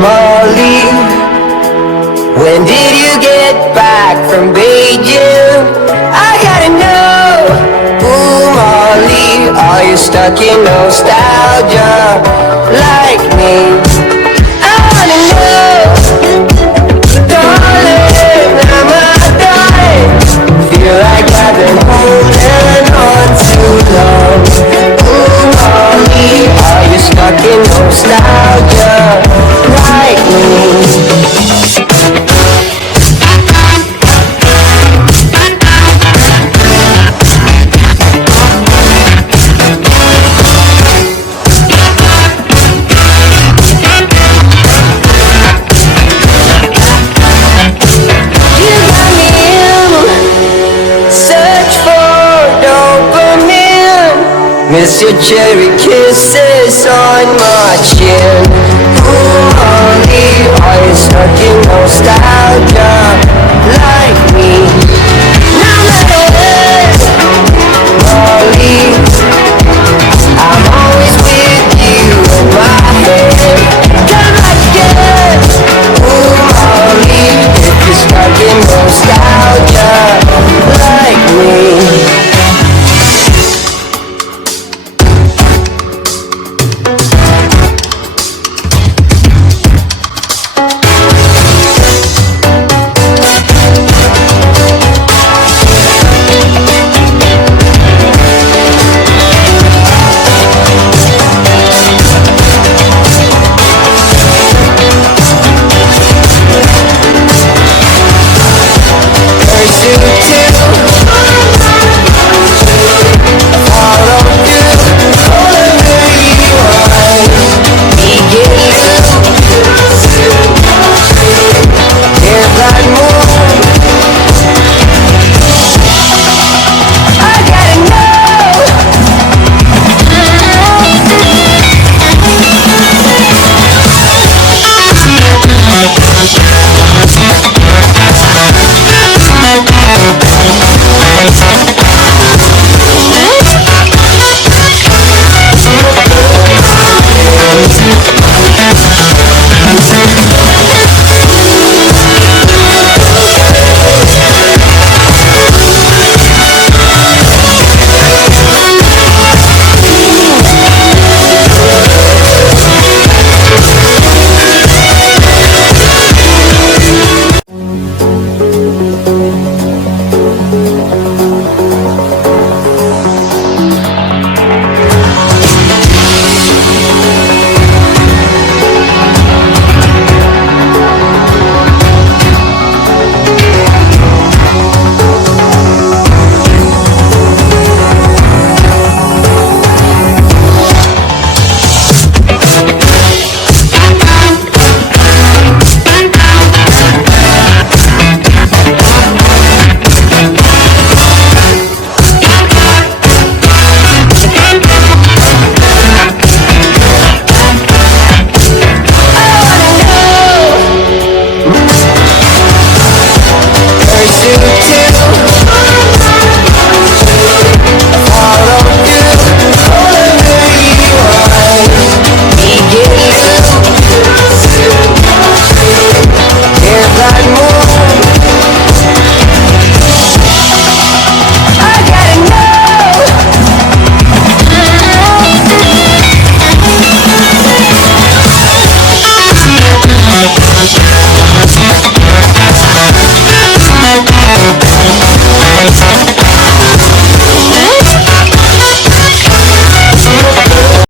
Molly, when did you get back from Beijing? I gotta know. Ooh, Molly, are you stuck in nostalgia like me? I wanna know, darling, am I dying? Feel like I've been holding on too long. Ooh, Molly, are you stuck in nostalgia like me? Miss your cherry kisses on my chin.